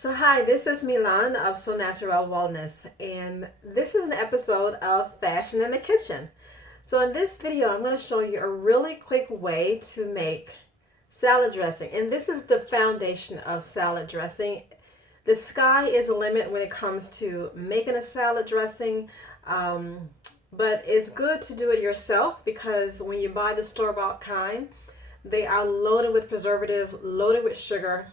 So hi, this is Milan of So Natural Wellness, and this is an episode of Fashion in the Kitchen. So in this video, I'm going to show you a really quick way to make salad dressing, and this is the foundation of salad dressing. The sky is a limit when it comes to making a salad dressing, but it's good to do it yourself because when you buy the store-bought kind, they are loaded with preservatives, loaded with sugar,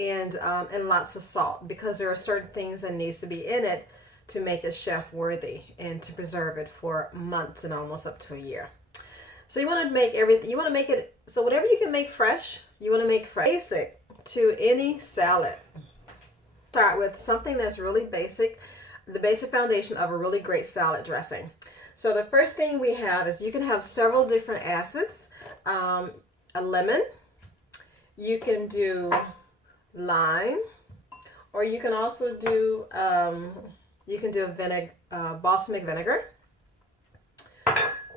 and lots of salt because there are certain things that needs to be in it to make it chef worthy and to preserve it for months and almost up to a year. So you want to make everything, you want to make it, so whatever you can make fresh, you want to make fresh. Basic to any salad. Start with something that's really basic, the basic foundation of a really great salad dressing. So the first thing we have is you can have several different acids, a lemon, you can do lime, or you can also do balsamic vinegar,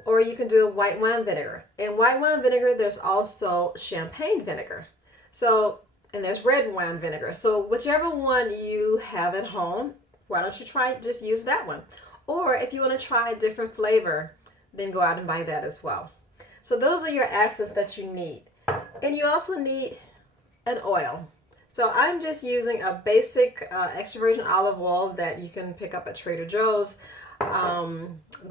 or you can do white wine vinegar. In white wine vinegar, there's also champagne vinegar. And there's red wine vinegar. So whichever one you have at home, why don't you just use that one? Or if you want to try a different flavor, then go out and buy that as well. So those are your acids that you need. And you also need an oil. So I'm just using a basic extra virgin olive oil that you can pick up at Trader Joe's.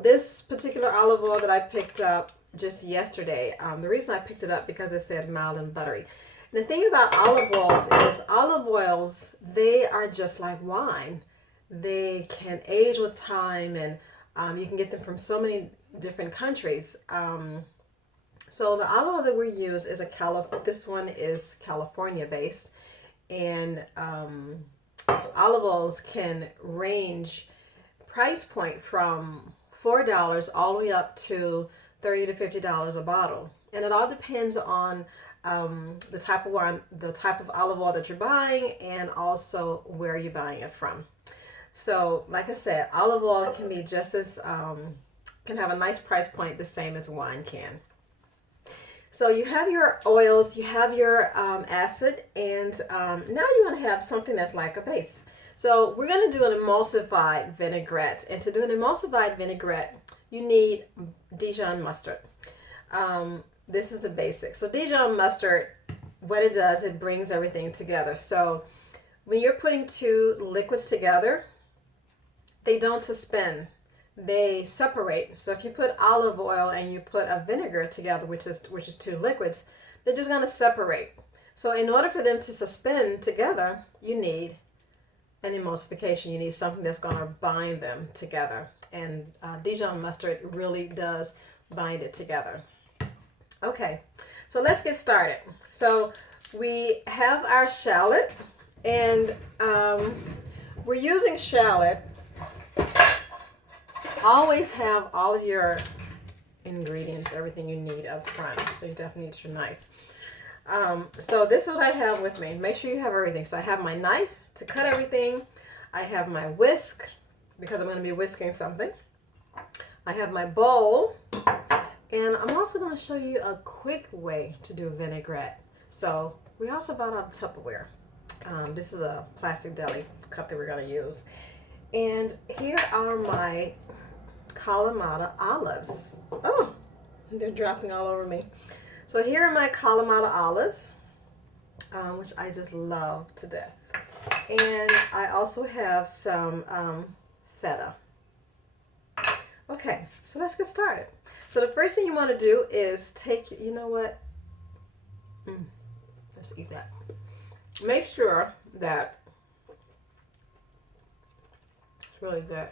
This particular olive oil that I picked up just yesterday, the reason I picked it up because it said mild and buttery. And the thing about olive oils, they are just like wine. They can age with time, and you can get them from so many different countries. So the olive oil that we use is this one is California based. And olive oils can range price point from $4 all the way up to $30 to $50 a bottle, and it all depends on the type of olive oil that you're buying and also where you're buying it from. So like I said, olive oil can be just as can have a nice price point the same as wine can. So you have your oils, you have your acid, and now you want to have something that's like a base. So we're going to do an emulsified vinaigrette. And to do an emulsified vinaigrette, you need Dijon mustard. This is the basic. So Dijon mustard, what it does, it brings everything together. So when you're putting two liquids together, they don't suspend. They separate. So if you put olive oil and you put a vinegar together, which is two liquids, they're just going to separate. So in order for them to suspend together, you need an emulsification. You need something that's going to bind them together. And Dijon mustard really does bind it together. Okay, so let's get started. So we have our shallot, and we're using shallot. Always have all of your ingredients, everything you need up front. So you definitely need your knife. So this is what I have with me. Make sure you have everything. So I have my knife to cut everything. I have my whisk because I'm going to be whisking something. I have my bowl. And I'm also going to show you a quick way to do a vinaigrette. So we also bought out Tupperware. This is a plastic deli cup that we're going to use. And here are my Kalamata olives. Oh, they're dropping all over me. So here are my Kalamata olives, which I just love to death. And I also have some feta. Okay, so let's get started. So the first thing you want to do is take, you know what? Let's eat that. Make sure that it's really good.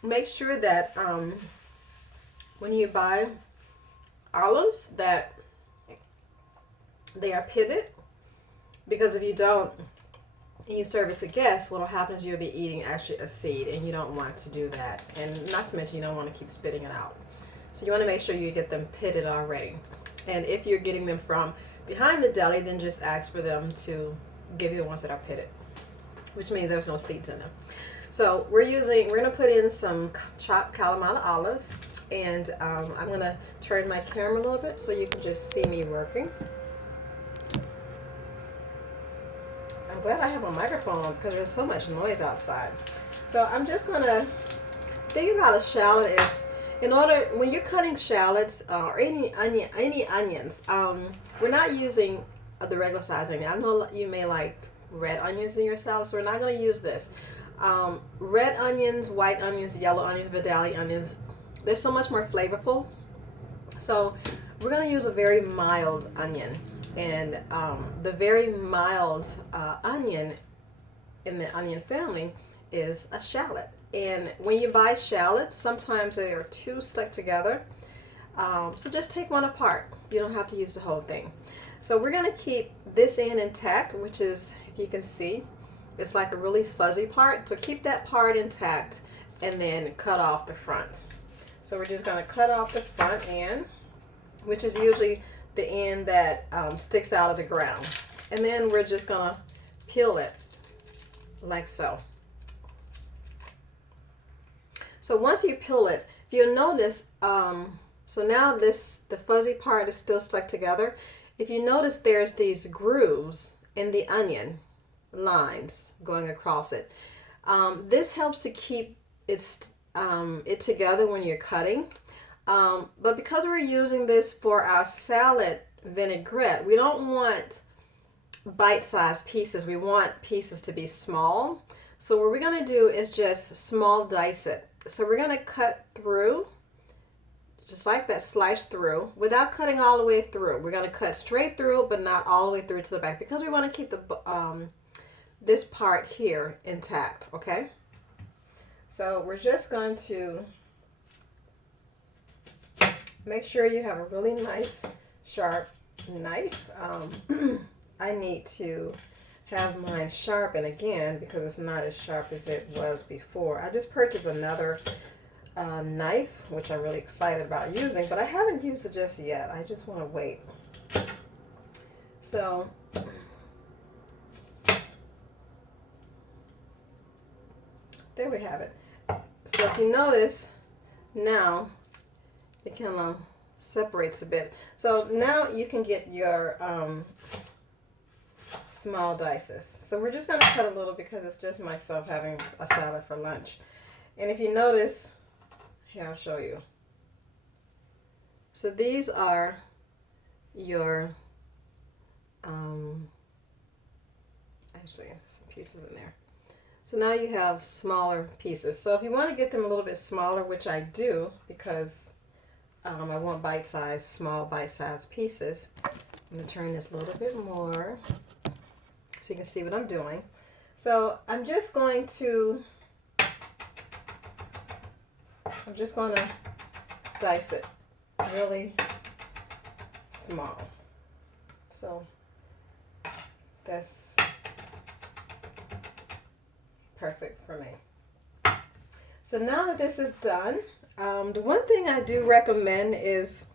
Make sure that when you buy olives that they are pitted, because if you don't and you serve it to guests, what will happen is you'll be eating actually a seed, and you don't want to do that. And not to mention you don't want to keep spitting it out. So you want to make sure you get them pitted already. And if you're getting them from behind the deli, then just ask for them to give you the ones that are pitted, which means there's no seeds in them. So we're going to put in some chopped Kalamata olives, and I'm going to turn my camera a little bit so you can just see me working. I'm glad I have a microphone on because there's so much noise outside. So I'm just gonna think about a shallot is when you're cutting shallots or any onions, we're not using the regular size onion. I know you may like red onions in your salad, so we're not going to use this. Red onions, white onions, yellow onions, Vidalia onions, they're so much more flavorful. So we're going to use a very mild onion, and the very mild onion in the onion family is a shallot. And when you buy shallots, sometimes they are too stuck together. So just take one apart. You don't have to use the whole thing. So we're going to keep this end intact, which is, if you can see, it's like a really fuzzy part. So keep that part intact and then cut off the front. So we're just going to cut off the front end, which is usually the end that sticks out of the ground. And then we're just going to peel it like so. So once you peel it, you'll notice, so now the fuzzy part is still stuck together. If you notice, there's these grooves in the onion lines going across it. This helps to keep it together when you're cutting. But because we're using this for our salad vinaigrette, we don't want bite-sized pieces. We want pieces to be small. So what we're going to do is just small dice it. So we're going to cut through, just like that, slice through, without cutting all the way through. We're going to cut straight through, but not all the way through to the back, because we want to keep this part here intact, okay? So we're just going to make sure you have a really nice, sharp knife. I need to have mine sharpened again because it's not as sharp as it was before. I just purchased another knife, which I'm really excited about using, but I haven't used it just yet. I just want to wait. So there we have it. So if you notice, now it kind of separates a bit. So now you can get your small dices. So we're just going to cut a little because it's just myself having a salad for lunch. And if you notice, here, I'll show you. So these are your, actually, some pieces in there. So now you have smaller pieces. So if you want to get them a little bit smaller, which I do because I want bite-sized, small bite-sized pieces, I'm going to turn this a little bit more so you can see what I'm doing. So I'm just going to dice it really small. So that's perfect for me. So now that this is done, the one thing I do recommend is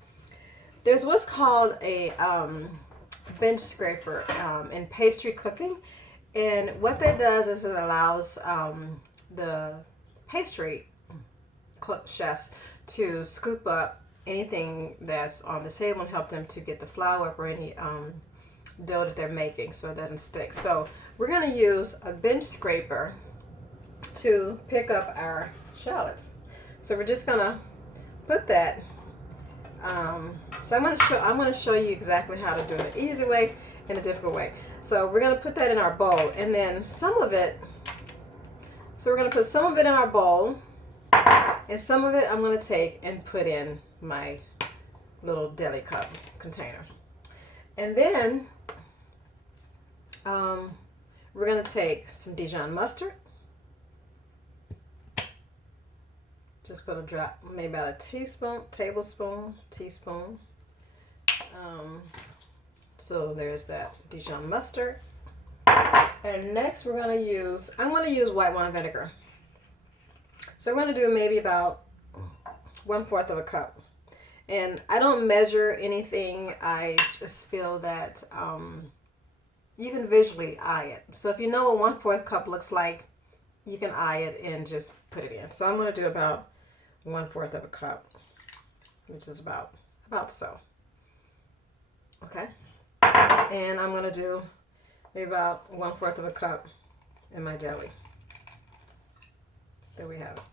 there's what's called a bench scraper in pastry cooking, and what that does is it allows the pastry chefs to scoop up anything that's on the table and help them to get the flour up or any dough that they're making so it doesn't stick. So we're going to use a bench scraper to pick up our shallots. So we're just going to put that. So I'm going to show you exactly how to do it the easy way and the difficult way. So we're going to put that in our bowl, and then some of it. So we're going to put some of it in our bowl, and some of it I'm going to take and put in my little deli cup container. And then we're going to take some Dijon mustard. Just put a drop, maybe about a tablespoon. So there's that Dijon mustard. And next I'm going to use white wine vinegar. So I'm going to do maybe about 1/4 of a cup. And I don't measure anything. I just feel that you can visually eye it. So if you know what 1/4 cup looks like, you can eye it and just put it in. So I'm going to do about 1/4 of a cup, which is about so. Okay. And I'm going to do maybe about 1/4 of a cup in my deli. There we have it.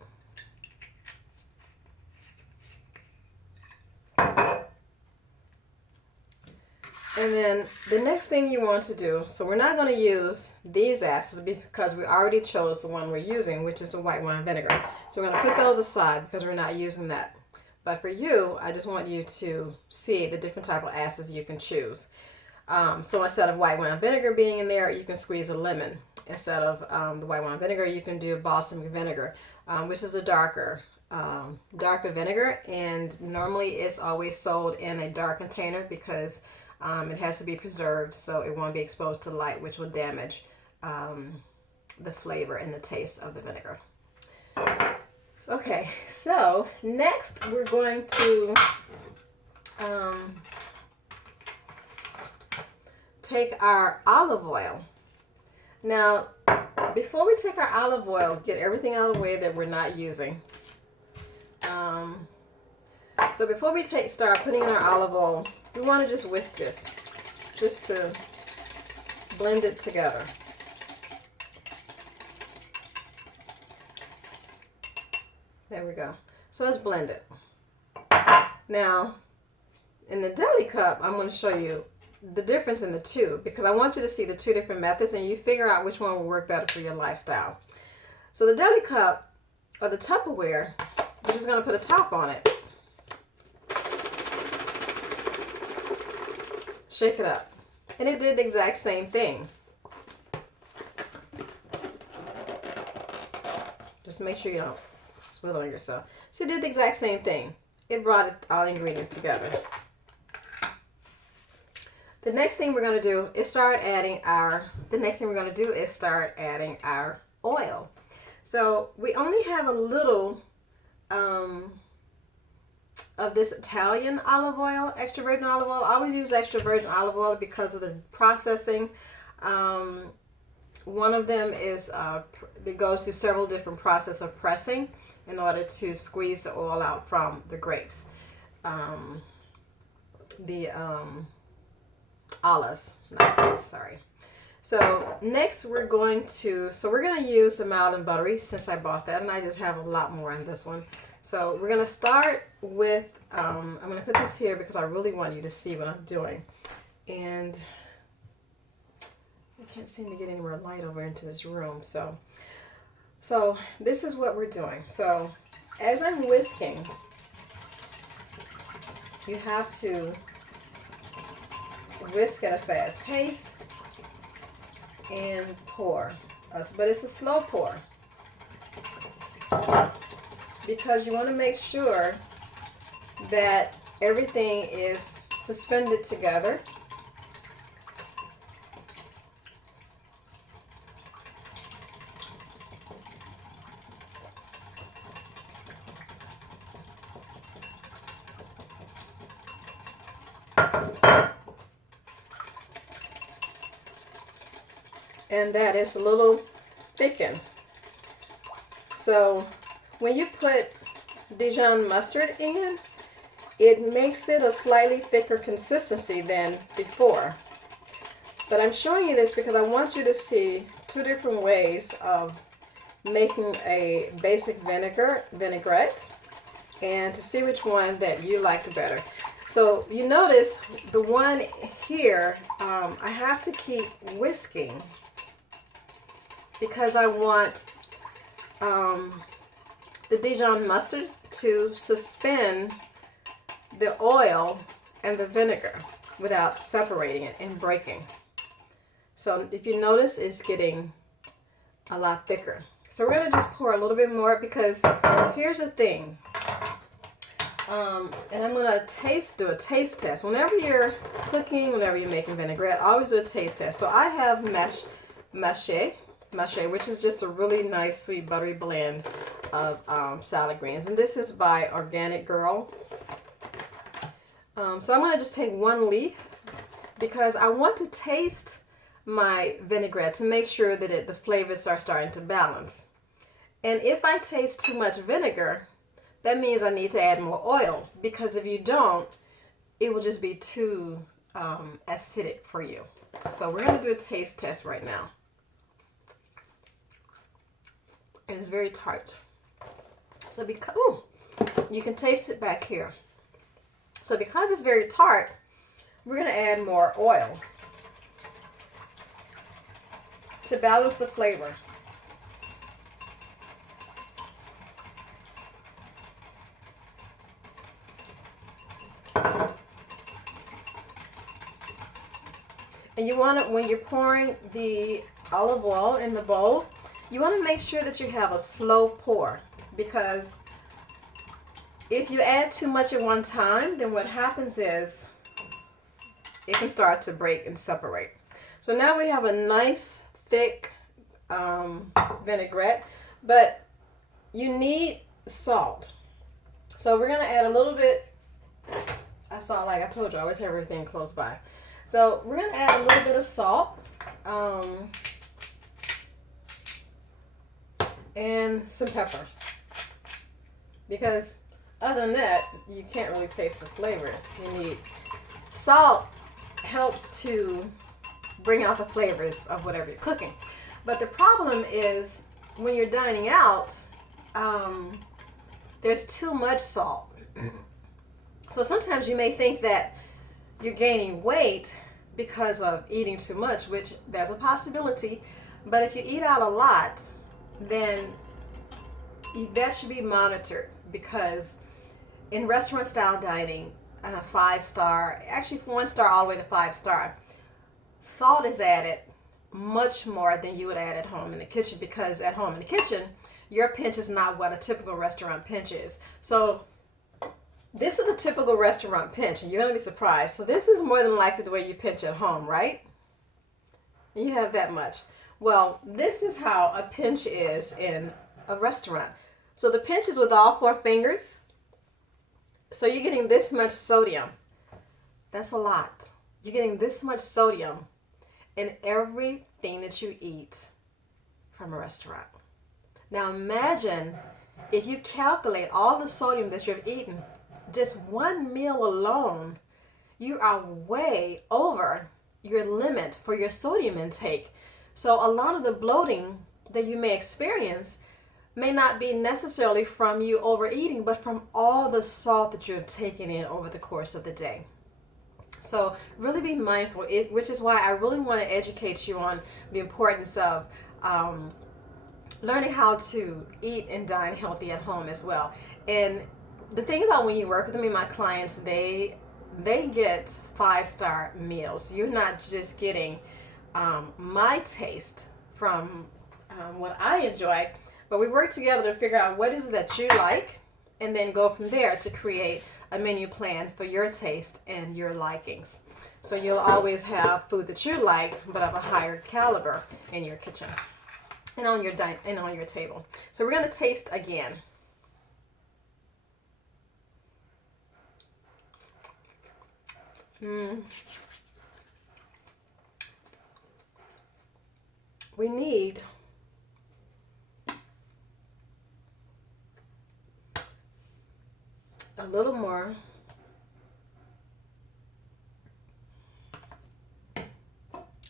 And then the next thing you want to do, so we're not going to use these acids because we already chose the one we're using, which is the white wine vinegar. So we're going to put those aside because we're not using that. But for you, I just want you to see the different type of acids you can choose. So instead of white wine vinegar being in there, you can squeeze a lemon. Instead of the white wine vinegar, you can do balsamic vinegar, which is a darker vinegar. And normally it's always sold in a dark container because it has to be preserved so it won't be exposed to light, which will damage the flavor and the taste of the vinegar. Okay, so next we're going to take our olive oil. Now, before we take our olive oil, get everything out of the way that we're not using. So before we start putting in our olive oil, we want to just whisk this, just to blend it together. There we go. So let's blend it. Now, in the deli cup, I'm going to show you the difference in the two because I want you to see the two different methods and you figure out which one will work better for your lifestyle. So the deli cup, or the Tupperware, we're just going to put a top on it. Shake it up. And it did the exact same thing. Just make sure you don't swivel on yourself. So it did the exact same thing. It brought all the ingredients together. The next thing we're going to do is start adding our oil. So we only have a little of this Italian olive oil, extra virgin olive oil. I always use extra virgin olive oil because of the processing. One of them is it goes through several different processes of pressing in order to squeeze the oil out from the grapes. Olives, not grapes, sorry. So next we're going to use the mild and buttery since I bought that, and I just have a lot more in this one. So we're going to start with, I'm going to put this here because I really want you to see what I'm doing. And I can't seem to get any more light over into this room. So this is what we're doing. So as I'm whisking, you have to whisk at a fast pace and pour. But it's a slow pour because you want to make sure that everything is suspended together. And that is a little thickened. So when you put Dijon mustard in, it makes it a slightly thicker consistency than before. But I'm showing you this because I want you to see two different ways of making a basic vinaigrette and to see which one that you liked better. So you notice the one here, I have to keep whisking because I want the Dijon mustard to suspend the oil and the vinegar without separating it and breaking. So if you notice, it's getting a lot thicker. So we're going to just pour a little bit more because here's the thing. And I'm going to do a taste test. Whenever you're cooking, whenever you're making vinaigrette, always do a taste test. So I have mâché, which is just a really nice, sweet, buttery blend of salad greens. And this is by Organic Girl. So I'm going to just take one leaf because I want to taste my vinaigrette to make sure that the flavors are starting to balance. And if I taste too much vinegar, that means I need to add more oil, because if you don't, it will just be too acidic for you. So we're going to do a taste test right now. And it's very tart. So because, ooh, you can taste it back here. So because it's very tart, we're going to add more oil to balance the flavor. And you want to, when you're pouring the olive oil in the bowl, you want to make sure that you have a slow pour, because if you add too much at one time, then what happens is it can start to break and separate. So now we have a nice thick vinaigrette, but you need salt. So we're going to add a little bit of salt. Like I told you, I always have everything close by. So we're going to add a little bit of salt and some pepper, because other than that, you can't really taste the flavors. You need salt. Helps to bring out the flavors of whatever you're cooking. But the problem is when you're dining out, there's too much salt. So sometimes you may think that you're gaining weight because of eating too much, which there's a possibility. But if you eat out a lot, then that should be monitored, because in restaurant style dining, 5-star, actually from 1-star all the way to 5-star, salt is added much more than you would add at home in the kitchen, because at home in the kitchen, your pinch is not what a typical restaurant pinch is. So this is a typical restaurant pinch, and you're going to be surprised. So this is more than likely the way you pinch at home, right? You have that much. Well, this is how a pinch is in a restaurant. So the pinch is with all 4 fingers. So you're getting this much sodium. That's a lot. You're getting this much sodium in everything that you eat from a restaurant. Now imagine if you calculate all the sodium that you've eaten, just one meal alone, you are way over your limit for your sodium intake. So a lot of the bloating that you may experience may not be necessarily from you overeating, but from all the salt that you're taking in over the course of the day. So really be mindful, which is why I really want to educate you on the importance of learning how to eat and dine healthy at home as well. And the thing about when you work with me, my clients, they get 5-star meals. You're not just getting my taste from what I enjoy, but we work together to figure out what is it that you like, and then go from there to create a menu plan for your taste and your likings. So you'll always have food that you like, but of a higher caliber in your kitchen and on your table. So we're going to taste again. We need a little more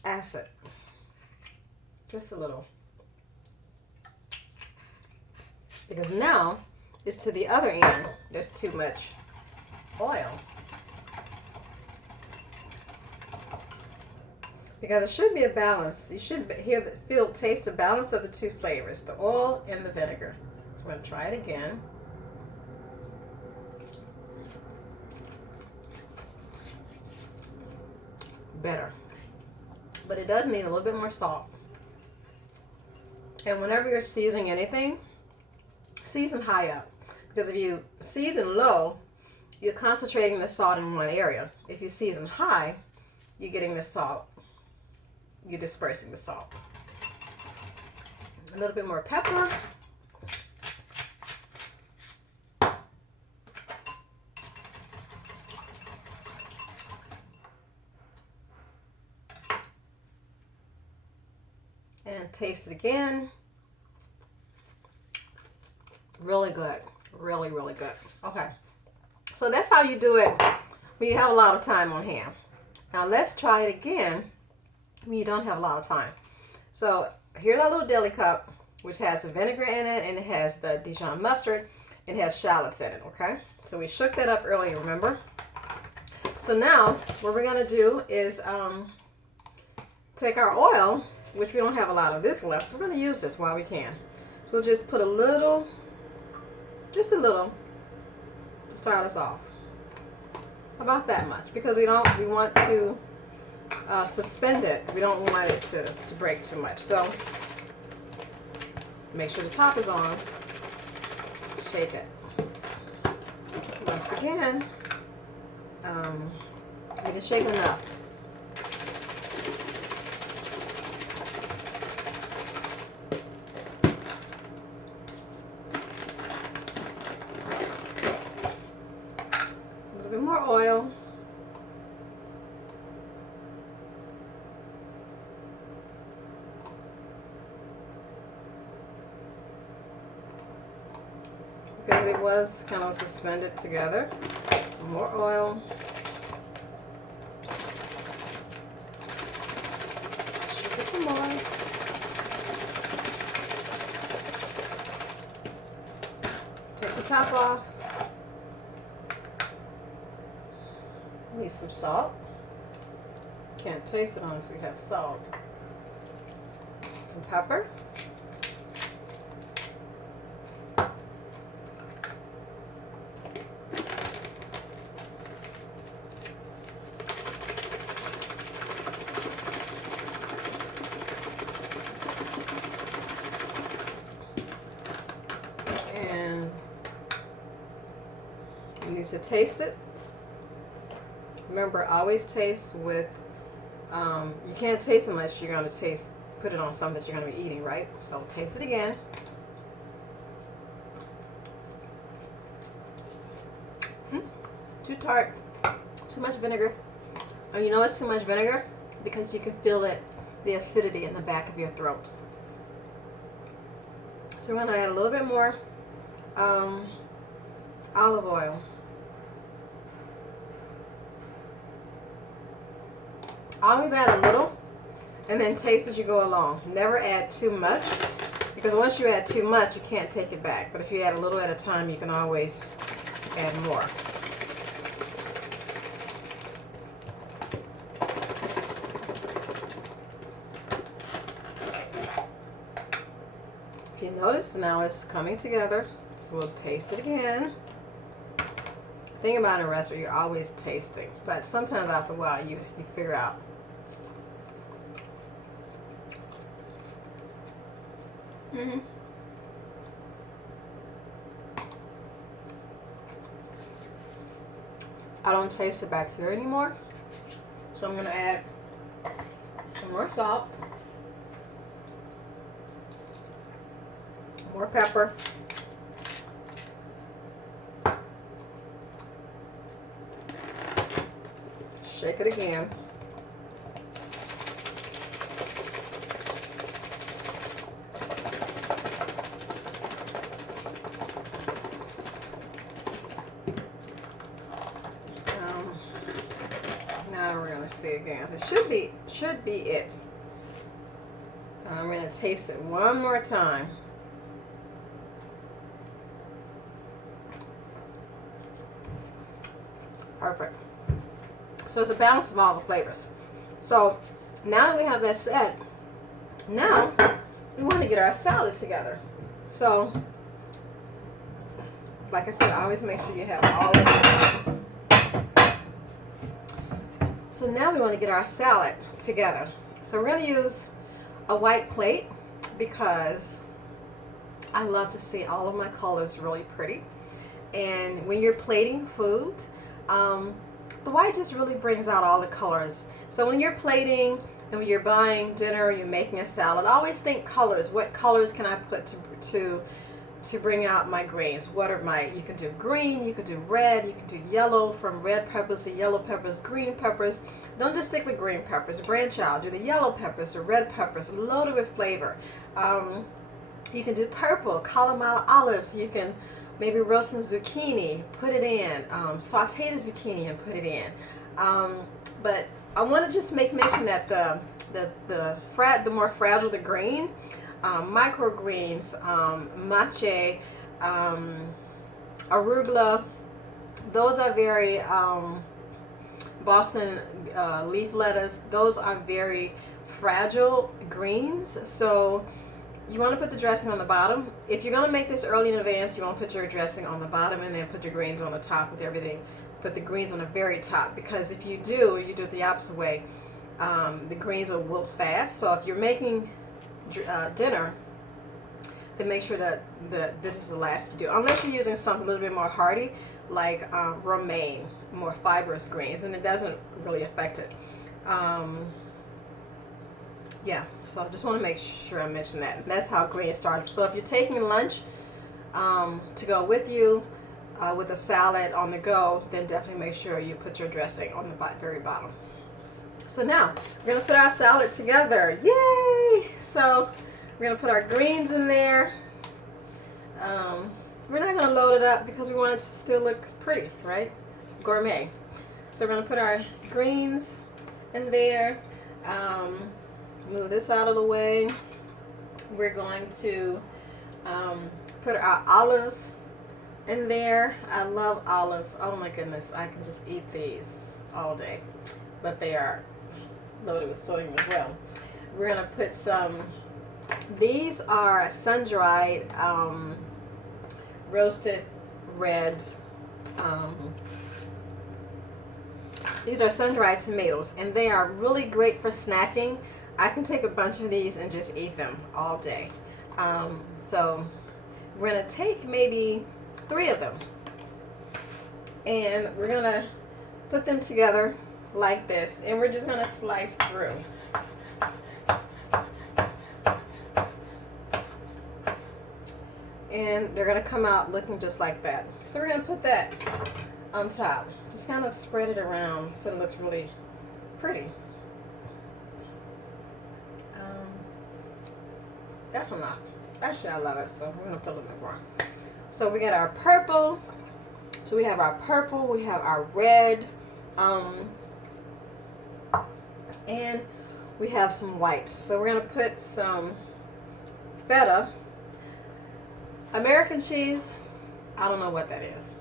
acid, just a little, because now it's to the other end. There's too much oil, because it should be a balance. You should taste the balance of the 2 flavors, the oil and the vinegar. So I'm going to try it again. Better, but it does need a little bit more salt. And whenever you're seasoning anything, season high up, because if you season low, you're concentrating the salt in one area. If you season high, you're getting the salt, you're dispersing the salt. A little bit more pepper. And taste it again. Really good. Really, really good. Okay. So that's how you do it when you have a lot of time on hand. Now let's try it again when you don't have a lot of time. So here's our little deli cup, which has the vinegar in it, and it has the Dijon mustard, and it has shallots in it, okay? So we shook that up earlier, remember? So now what we're gonna do is take our oil, which we don't have a lot of this left, so we're gonna use this while we can. So we'll just put a little, just a little, to start us off. About that much, because we want to suspend it. We don't want it to break too much. So make sure the top is on. Shake it. Once again, we didn't shake it enough. A little bit more oil. Because it was kind of suspended together. More oil. Shake it some more. Take the top off. Need some salt. Can't taste it unless we have salt. Some pepper. You need to taste it. Remember, always taste with, you can't taste unless you're going to put it on something that you're going to be eating, right? So taste it again. Too tart, too much vinegar. And you know it's too much vinegar? Because you can feel it, the acidity in the back of your throat. So we're going to add a little bit more olive oil. Always add a little and then taste as you go along. Never add too much, because once you add too much, you can't take it back. But if you add a little at a time, you can always add more. If you notice, now it's coming together. So we'll taste it again. The thing about a recipe, you're always tasting, but sometimes after a while you figure out. I don't taste it back here anymore, so I'm going to add some more salt, more pepper, shake it again. Now we're going to see again. It should be it. I'm going to taste it one more time. Perfect. So it's a balance of all the flavors. So now that we have that set, now we want to get our salad together. So, like I said, always make sure you have all of the ingredients. So now we want to get our salad together. So we're going to use a white plate because I love to see all of my colors really pretty. And when you're plating food, the white just really brings out all the colors. So when you're plating and when you're buying dinner or you're making a salad, always think colors. What colors can I put to bring out my greens? What are my, you can do green, you can do red, you can do yellow, from red peppers to yellow peppers, green peppers. Don't just stick with green peppers, branch out. Do the yellow peppers, the red peppers, loaded with flavor. You can do purple, Kalamata olives. You can maybe roast some zucchini, put it in, saute the zucchini and put it in. But I want to just make mention that the the more fragile the green. Microgreens, mache, arugula, those are very Boston leaf lettuce. Those are very fragile greens. So you want to put the dressing on the bottom. If you're going to make this early in advance, you want to put your dressing on the bottom and then put your greens on the top with everything. Put the greens on the very top, because if you do it the opposite way, the greens will wilt fast. So if you're making dinner, then make sure that this is the last you do, unless you're using something a little bit more hearty like romaine, more fibrous greens, and it doesn't really affect it. Yeah, so I just want to make sure I mention that. That's how greens start. So if you're taking lunch to go with you with a salad on the go, then definitely make sure you put your dressing on the very bottom. So now we're going to put our salad together. Yay! So we're going to put our greens in there. We're not going to load it up because we want it to still look pretty, right? Gourmet. So we're going to put our greens in there. Move this out of the way. We're going to put our olives in there. I love olives. Oh my goodness, I can just eat these all day. But they are loaded with sodium as well. We're going to put some, these are sun-dried roasted red, these are sun-dried tomatoes, and they are really great for snacking. I can take a bunch of these and just eat them all day. So we're going to take maybe 3 of them, and we're going to put them together like this, and we're just going to slice through. And they're going to come out looking just like that. So we're going to put that on top. Just kind of spread it around so it looks really pretty. That's one. Actually, I love it, so we're going to put a little bit more. So we got our purple. So we have our purple, we have our red, and we have some white. So we're going to put some feta. American cheese, I don't know what that is.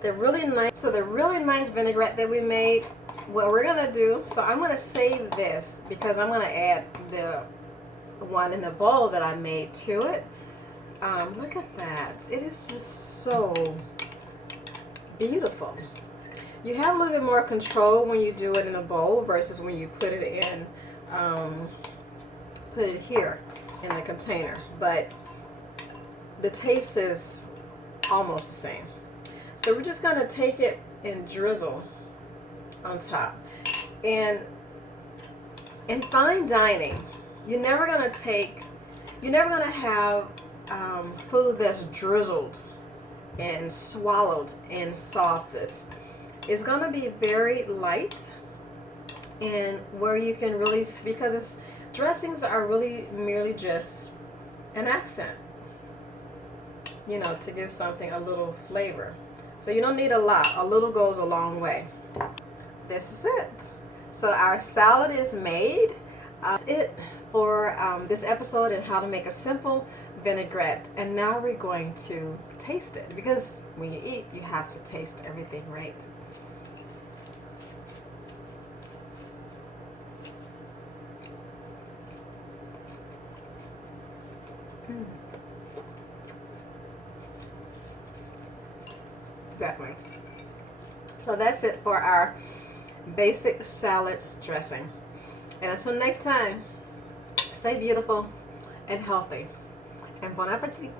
They're really nice. So the really nice vinaigrette that we made, what we're going to do, so I'm going to save this because I'm going to add the one in the bowl that I made to it. Look at that. It is just so beautiful. You have a little bit more control when you do it in a bowl versus when you put it in, put it here in the container. But the taste is almost the same. So we're just going to take it and drizzle on top. And in fine dining, you're never going to have food that's drizzled and swallowed in sauces. It's going to be very light, and where you can really, because dressings are really merely just an accent, you know, to give something a little flavor. So you don't need a lot. A little goes a long way. This is it. So our salad is made. That's it for this episode and how to make a simple vinaigrette. And now we're going to taste it, because when you eat, you have to taste everything, right? Definitely. So that's it for our basic salad dressing. And until next time, stay beautiful and healthy. And bon appetit.